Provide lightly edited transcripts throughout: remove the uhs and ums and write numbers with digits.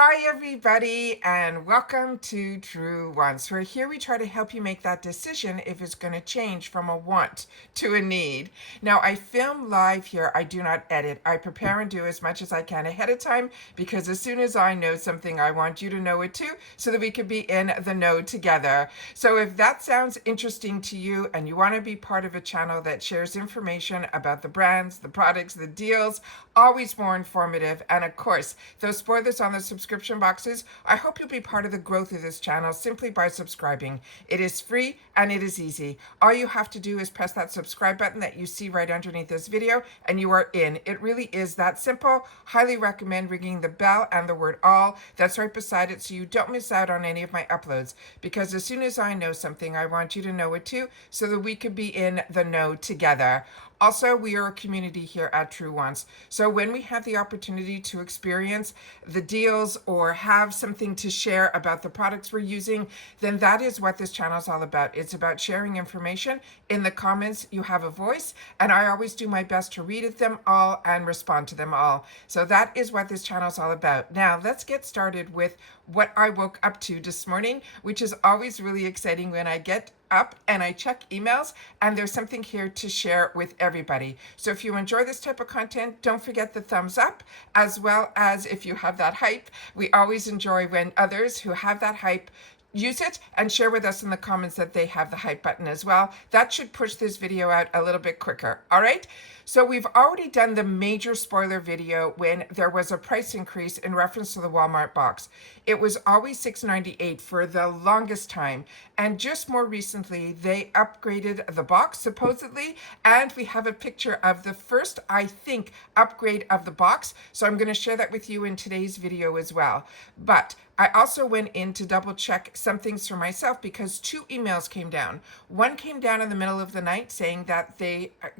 Hi everybody, and welcome to Truewants, where here we try to help you make that decision if it's going to change from a want to a need. Now, I film live here. I do not edit. I prepare and do as much as I can ahead of time, because as soon as I know something, I want you to know it too, so that we can be in the know together. So if that sounds interesting to you and you want to be part of a channel that shares information about the brands, the products, the deals, always more informative, and of course, those spoilers on the subscription boxes, I hope you'll be part of the growth of this channel simply by subscribing. It is free and it is easy. All you have to do is press that subscribe button that you see right underneath this video and you are in. It really is that simple. Highly recommend ringing the bell and the word all that's right beside it so you don't miss out on any of my uploads, because as soon as I know something, I want you to know it too, so that we could be in the know together. Also, we are a community here at Truewants. So when we have the opportunity to experience the deals or have something to share about the products we're using, then that is what this channel is all about. It's about sharing information. In the comments, you have a voice, and I always do my best to read them all and respond to them all. So that is what this channel is all about. Now, let's get started with what I woke up to this morning, which is always really exciting when I get up and I check emails and there's something here to share with everybody. So if you enjoy this type of content, don't forget the thumbs up, as well as if you have that hype. We always enjoy when others who have that hype use it and share with us in the comments that they have the hype button as well. That should push this video out a little bit quicker. All right. So we've already done the major spoiler video when there was a price increase in reference to the Walmart box. It was always $6.98 for the longest time. And just more recently, they upgraded the box supposedly. And we have a picture of the first, I think, upgrade of the box. So I'm going to share that with you in today's video as well. But I also went in to double check some things for myself, because two emails came down. One came down in the middle of the night saying that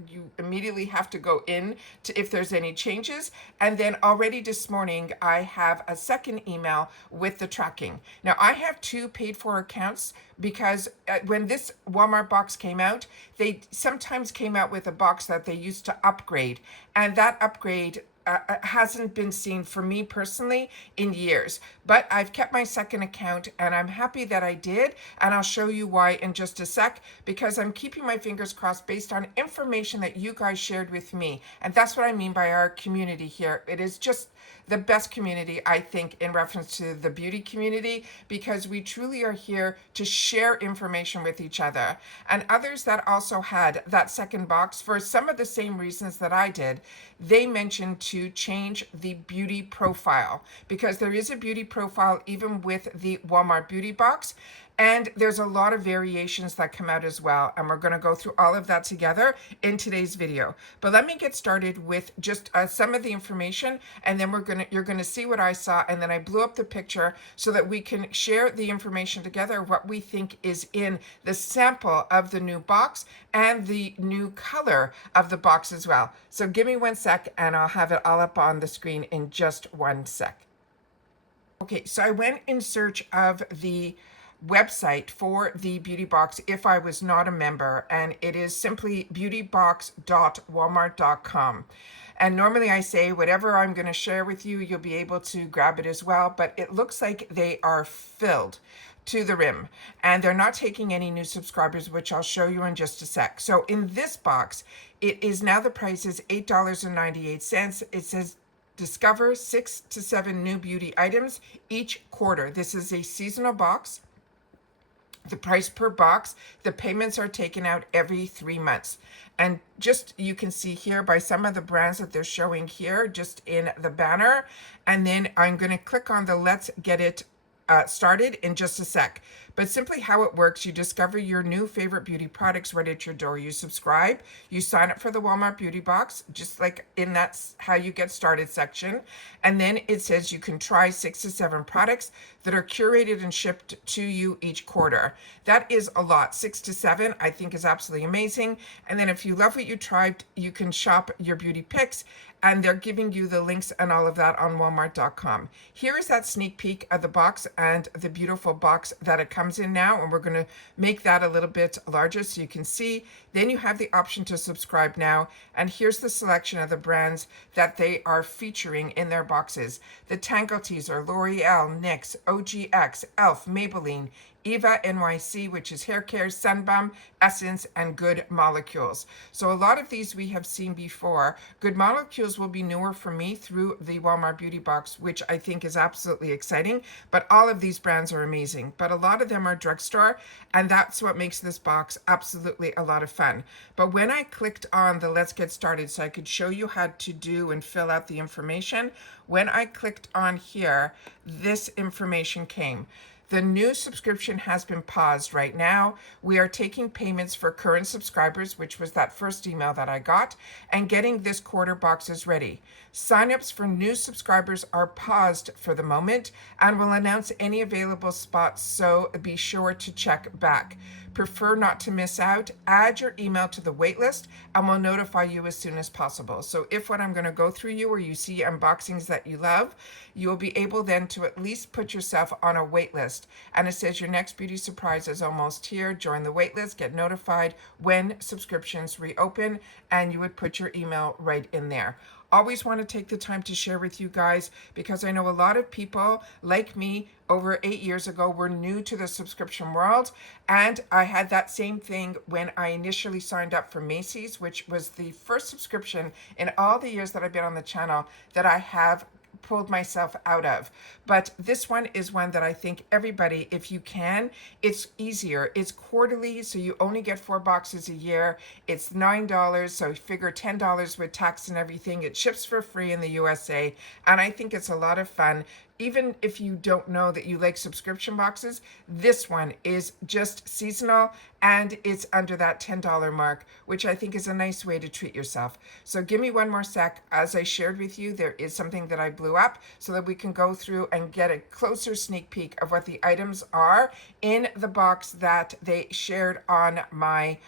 you immediately have to go in to if there's any changes. And then already this morning, I have a second email with the tracking. Now, I have two paid for accounts, because when this Walmart box came out, they sometimes came out with a box that they used to upgrade. And that upgrade hasn't been seen for me personally in years. But I've kept my second account and I'm happy that I did, and I'll show you why in just a sec, because I'm keeping my fingers crossed based on information that you guys shared with me. And that's what I mean by our community here. It is just the best community, I think, in reference to the beauty community, because we truly are here to share information with each other. And others that also had that second box for some of the same reasons that I did, they mentioned to change the beauty profile, because there is a beauty profile even with the Walmart beauty box. And there's a lot of variations that come out as well. And we're going to go through all of that together in today's video. But let me get started with just some of the information, and then you're going to see what I saw. And then I blew up the picture so that we can share the information together, what we think is in the sample of the new box and the new color of the box as well. So give me 1 sec and I'll have it all up on the screen in just 1 sec. Okay, so I went in search of the website for the beauty box if I was not a member, and it is simply beautybox.walmart.com. And normally I say whatever I'm going to share with you, you'll be able to grab it as well, but it looks like they are filled to the rim and they're not taking any new subscribers, which I'll show you in just a sec. So in this box, it is now, the price is $8.98. It says discover 6 to 7 new beauty items each quarter. This is a seasonal box. The price per box, the payments are taken out every 3 months. And just, you can see here by some of the brands that they're showing here, just in the banner. And then I'm going to click on the Let's Get It started in just a sec. But simply how it works, you discover your new favorite beauty products right at your door. You subscribe, you sign up for the Walmart beauty box, just like in that how you get started section. And then it says you can try 6 to 7 products that are curated and shipped to you each quarter. That is a lot. 6 to 7, I think, is absolutely amazing. And then if you love what you tried, you can shop your beauty picks. and they're giving you the links and all of that on Walmart.com. Here is that sneak peek of the box and the beautiful box that it comes in now, and we're going to make that a little bit larger so you can see. Then you have the option to subscribe now, and here's the selection of the brands that they are featuring in their boxes. The Tangle Teezer, L'Oreal, NYX, OGX, ELF, Maybelline, Eva NYC, which is hair care, Sunbum, Essence, and Good Molecules. So a lot of these we have seen before. Good Molecules will be newer for me through the Walmart Beauty Box, which I think is absolutely exciting. But all of these brands are amazing. But a lot of them are drugstore, and that's what makes this box absolutely a lot of fun. But when I clicked on the Let's Get Started so I could show you how to do and fill out the information, when I clicked on here, this information came. The new subscription has been paused right now. We are taking payments for current subscribers, which was that first email that I got, and getting this quarter boxes ready. Signups for new subscribers are paused for the moment and will announce any available spots, so be sure to check back. Prefer not to miss out. Add your email to the waitlist and we'll notify you as soon as possible. So if what I'm going to go through you or you see unboxings that you love, you will be able then to at least put yourself on a waitlist. And it says your next beauty surprise is almost here. Join the waitlist, get notified when subscriptions reopen, and you would put your email right in there. Always want to take the time to share with you guys because I know a lot of people like me over 8 years ago were new to the subscription world, and I had that same thing when I initially signed up for Macy's, which was the first subscription in all the years that I've been on the channel that I have pulled myself out of. But this one is one that I think everybody, if you can, it's easier. It's quarterly, so you only get 4 boxes a year. It's $9, so figure $10 with tax and everything. It ships for free in the USA, and I think it's a lot of fun. Even if you don't know that you like subscription boxes, this one is just seasonal and it's under that $10 mark, which I think is a nice way to treat yourself. So give me one more sec. As I shared with you, there is something that I blew up so that we can go through and get a closer sneak peek of what the items are in the box that they shared on my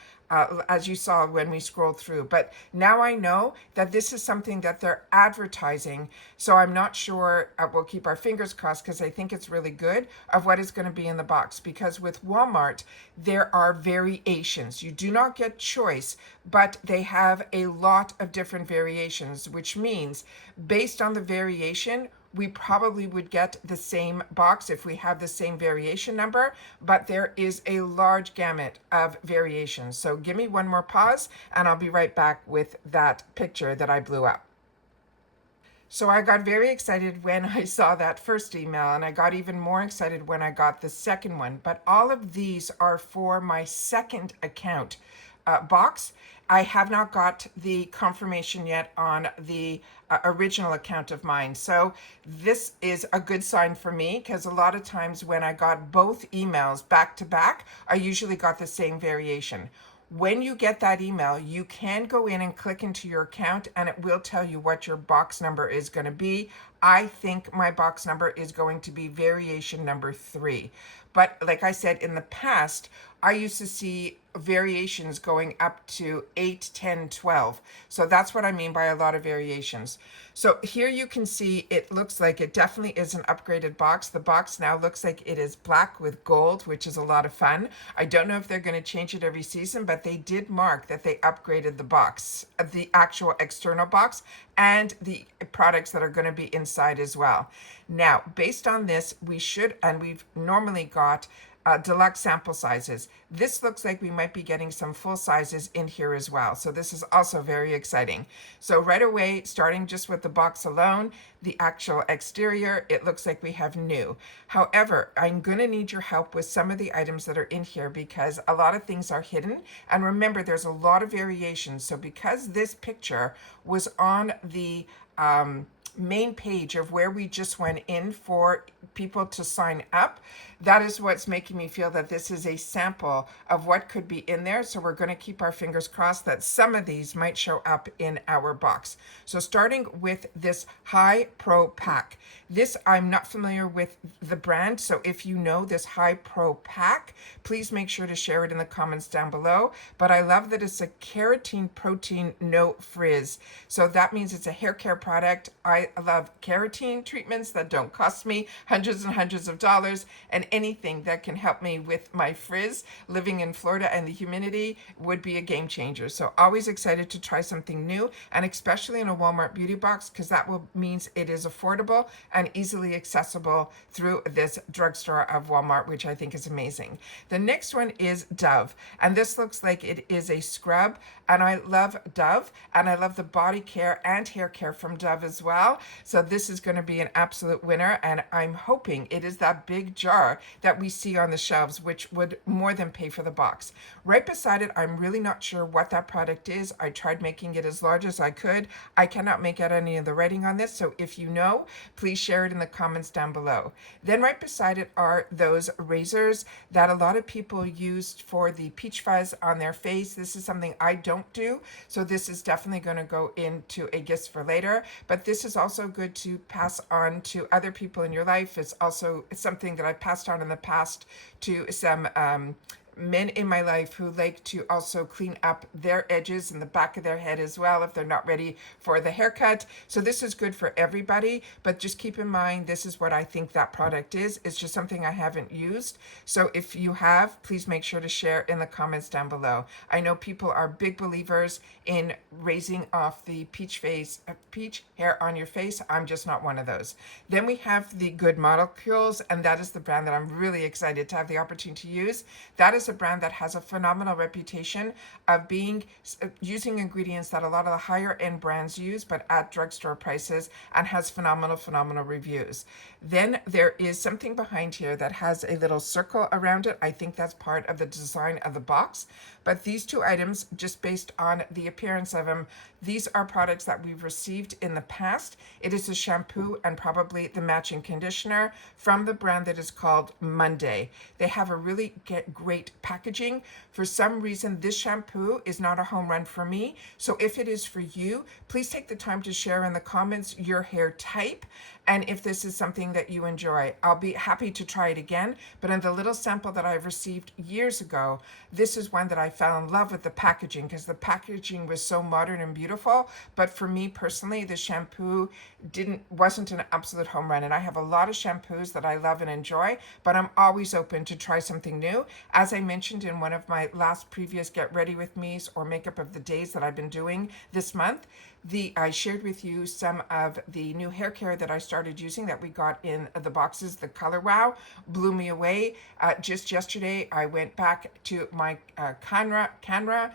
as you saw when we scrolled through. But now I know that this is something that they're advertising, so I'm not sure, we'll keep our fingers crossed because I think it's really good of what is going to be in the box, because with Walmart there are variations. You do not get choice, but they have a lot of different variations, which means based on the variation, we probably would get the same box if we have the same variation number, but there is a large gamut of variations. So give me one more pause and I'll be right back with that picture that I blew up. So I got very excited when I saw that first email, and I got even more excited when I got the second one. But all of these are for my second account box. I have not got the confirmation yet on the original account of mine. So this is a good sign for me, because a lot of times when I got both emails back to back, I usually got the same variation. When you get that email, you can go in and click into your account and it will tell you what your box number is going to be. I think my box number is going to be variation number 3. But like I said, in the past, I used to see variations going up to 8, 10, 12. So that's what I mean by a lot of variations. So here you can see it looks like it definitely is an upgraded box. The box now looks like it is black with gold, which is a lot of fun. I don't know if they're going to change it every season, but they did mark that they upgraded the box, the actual external box, and the products that are going to be inside as well. Now, based on this, we should, and we've normally got deluxe sample sizes. This looks like we might be getting some full sizes in here as well. So this is also very exciting. So right away, starting just with the box alone, the actual exterior, it looks like we have new. However, I'm going to need your help with some of the items that are in here because a lot of things are hidden. And remember, there's a lot of variations. So because this picture was on the main page of where we just went in for people to sign up, that is what's making me feel that this is a sample of what could be in there. So we're going to keep our fingers crossed that some of these might show up in our box. So starting with this High Pro Pack. This, I'm not familiar with the brand, so if you know this High Pro Pack, please make sure to share it in the comments down below. But I love that it's a keratin protein, no frizz. So that means it's a hair care product. I love keratin treatments that don't cost me hundreds and hundreds of dollars, and anything that can help me with my frizz living in Florida and the humidity would be a game changer. So always excited to try something new, and especially in a Walmart beauty box, because that means it is affordable and easily accessible through this drugstore of Walmart, which I think is amazing. The next one is Dove, and this looks like it is a scrub, and I love Dove, and I love the body care and hair care from Dove as well. So this is going to be an absolute winner, and I'm hoping it is that big jar that we see on the shelves, which would more than pay for the box. Right beside it, I'm really not sure what that product is. I tried making it as large as I could. I cannot make out any of the writing on this, so if you know, please share it in the comments down below. Then right beside it are those razors that a lot of people used for the peach fuzz on their face. This is something I don't do, so this is definitely going to go into a gift for later, but this is also good to pass on to other people in your life. It's something that I've passed on in the past to some men in my life who like to also clean up their edges in the back of their head as well if they're not ready for the haircut. So this is good for everybody, but just keep in mind, this is what I think that product is. It's just something I haven't used. So if you have, please make sure to share in the comments down below. I know people are big believers in raising off the peach hair on your face. I'm just not one of those. Then we have the Good Molecules, and that is the brand that I'm really excited to have the opportunity to use. That is a brand that has a phenomenal reputation of using ingredients that a lot of the higher end brands use, but at drugstore prices, and has phenomenal reviews. Then there is something behind here that has a little circle around it. I think that's part of the design of the box. But these two items, just based on the appearance of them, these are products that we've received in the past. It is a shampoo and probably the matching conditioner from the brand that is called Monday. They have a really great packaging. For some reason, this shampoo is not a home run for me. So if it is for you, please take the time to share in the comments your hair type, and if this is something that you enjoy. I'll be happy to try it again, but in the little sample that I've received years ago, this is one that I fell in love with the packaging, because the packaging was so modern and beautiful. But for me personally, the shampoo wasn't an absolute home run. And I have a lot of shampoos that I love and enjoy, but I'm always open to try something new. As I mentioned in one of my last previous Get Ready With Me's or Makeup of the Days that I've been doing this month, I shared with you some of the new hair care that I started using that we got in the boxes. The Color Wow blew me away. Just yesterday, I went back to my Kenra, Kenra.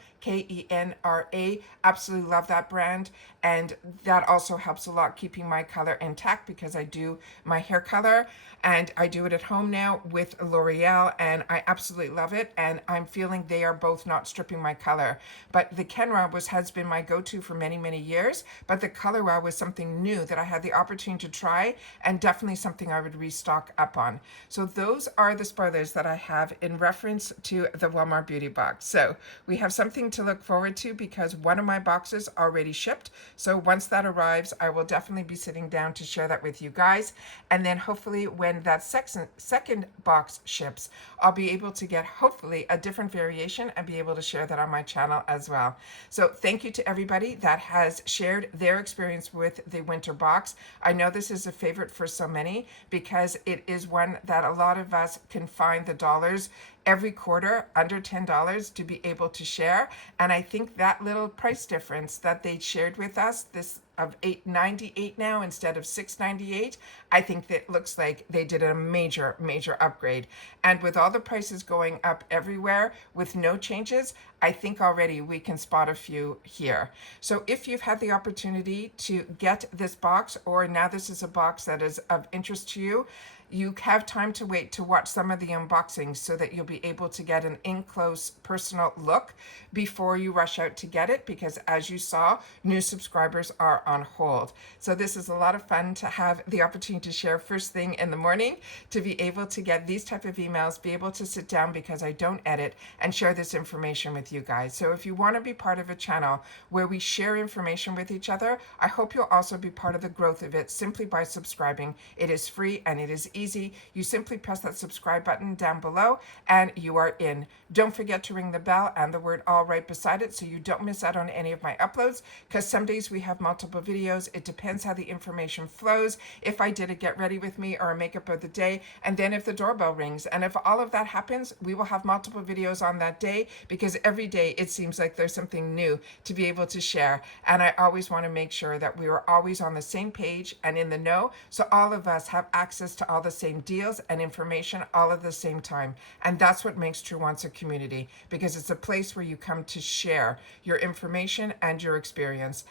Absolutely love that brand. And that also helps a lot keeping my color intact, because I do my hair color and I do it at home now with L'Oreal, and I absolutely love it. And I'm feeling they are both not stripping my color. But the Kenra has been my go-to for many years, but the Color Wow was something new that I had the opportunity to try, and definitely something I would restock up on. So those are the spoilers that I have in reference to the Walmart Beauty Box. So we have something to look forward to, because one of my boxes already shipped. So once that arrives, I will definitely be sitting down to share that with you guys. And then hopefully when that second box ships, I'll be able to get hopefully a different variation and be able to share that on my channel as well. So thank you to everybody that has shared their experience with the winter box. I know this is a favorite for so many, because it is one that a lot of us can find the dollars every quarter under $10 to be able to share. And I think that little price difference that they shared with us, this of $8.98 now instead of $6.98, I think that looks like they did a major upgrade. And with all the prices going up everywhere with no changes, I think already we can spot a few here. So if you've had the opportunity to get this box, or now this is a box that is of interest to you, you have time to wait to watch some of the unboxings so that you'll be able to get an in-close personal look before you rush out to get it, because as you saw, new subscribers are on hold. So this is a lot of fun to have the opportunity to share first thing in the morning, to be able to get these type of emails, be able to sit down because I don't edit, and share this information with you guys. So if you want to be part of a channel where we share information with each other, I hope you'll also be part of the growth of it simply by subscribing. It is free and it is easy. You simply press that subscribe button down below and you are in. Don't forget to ring the bell and the word all right beside it so you don't miss out on any of my uploads, because some days we have multiple videos. It depends how the information flows, if I did a get ready with me or a makeup of the day, and then if the doorbell rings. And if all of that happens, we will have multiple videos on that day, because every day it seems like there's something new to be able to share. And I always want to make sure that we are always on the same page and in the know, so all of us have access to all the same deals and information all at the same time. And that's what makes Truewants a community, because it's a place where you come to share your information and your experience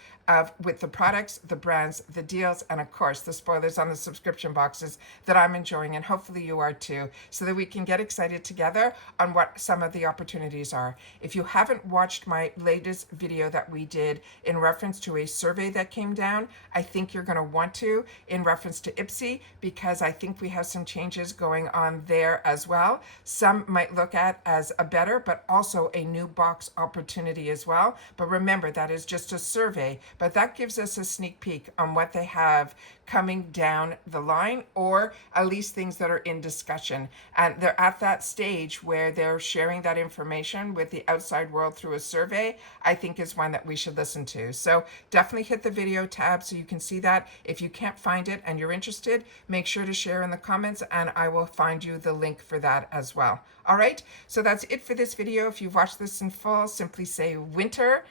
with the products, the brands, the deals, and of course the spoilers on the subscription boxes that I'm enjoying, and hopefully you are too, so that we can get excited together on what some of the opportunities are. If you haven't watched my latest video that we did in reference to a survey that came down, I think you're going to want to, in reference to Ipsy, because I think we have some changes going on there as well. Some might look at as a better, but also a new box opportunity as well. But remember, that is just a survey, but that gives us a sneak peek on what they have coming down the line, or at least things that are in discussion. And they're at that stage where they're sharing that information with the outside world through a survey. I think is one that we should listen to. So definitely hit the video tab so you can see that. If you can't find it and you're interested, make sure to share in the comments and I will find you the link for that as well. All right, so that's it for this video. If you've watched this in full, simply say winter.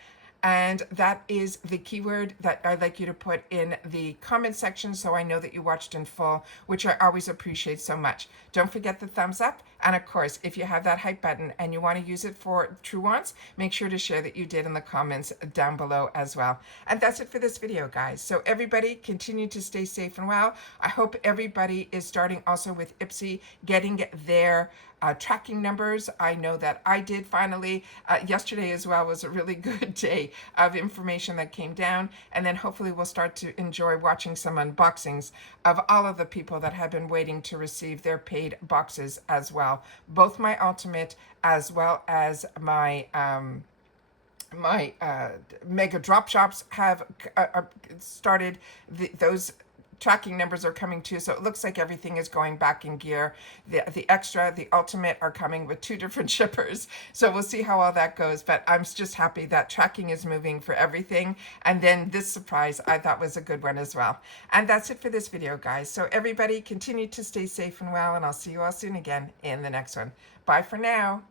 And that is the keyword that I'd like you to put in the comment section so I know that you watched in full, which I always appreciate so much. Don't forget the thumbs up. And of course, if you have that hype button and you want to use it for Truewants, make sure to share that you did in the comments down below as well. And that's it for this video, guys. So everybody continue to stay safe and well. I hope everybody is starting also with Ipsy, getting their tracking numbers. I know that I did finally. Yesterday as well was a really good day of information that came down, and then hopefully we'll start to enjoy watching some unboxings of all of the people that have been waiting to receive their paid boxes as well. Both my Ultimate as well as my mega drop shops have started. Those tracking numbers are coming too, so it looks like everything is going back in gear. The extra, the ultimate are coming with 2 different shippers, so we'll see how all that goes. But I'm just happy that tracking is moving for everything, and then this surprise I thought was a good one as well. And that's it for this video, guys. So everybody continue to stay safe and well, and I'll see you all soon again in the next one. Bye for now.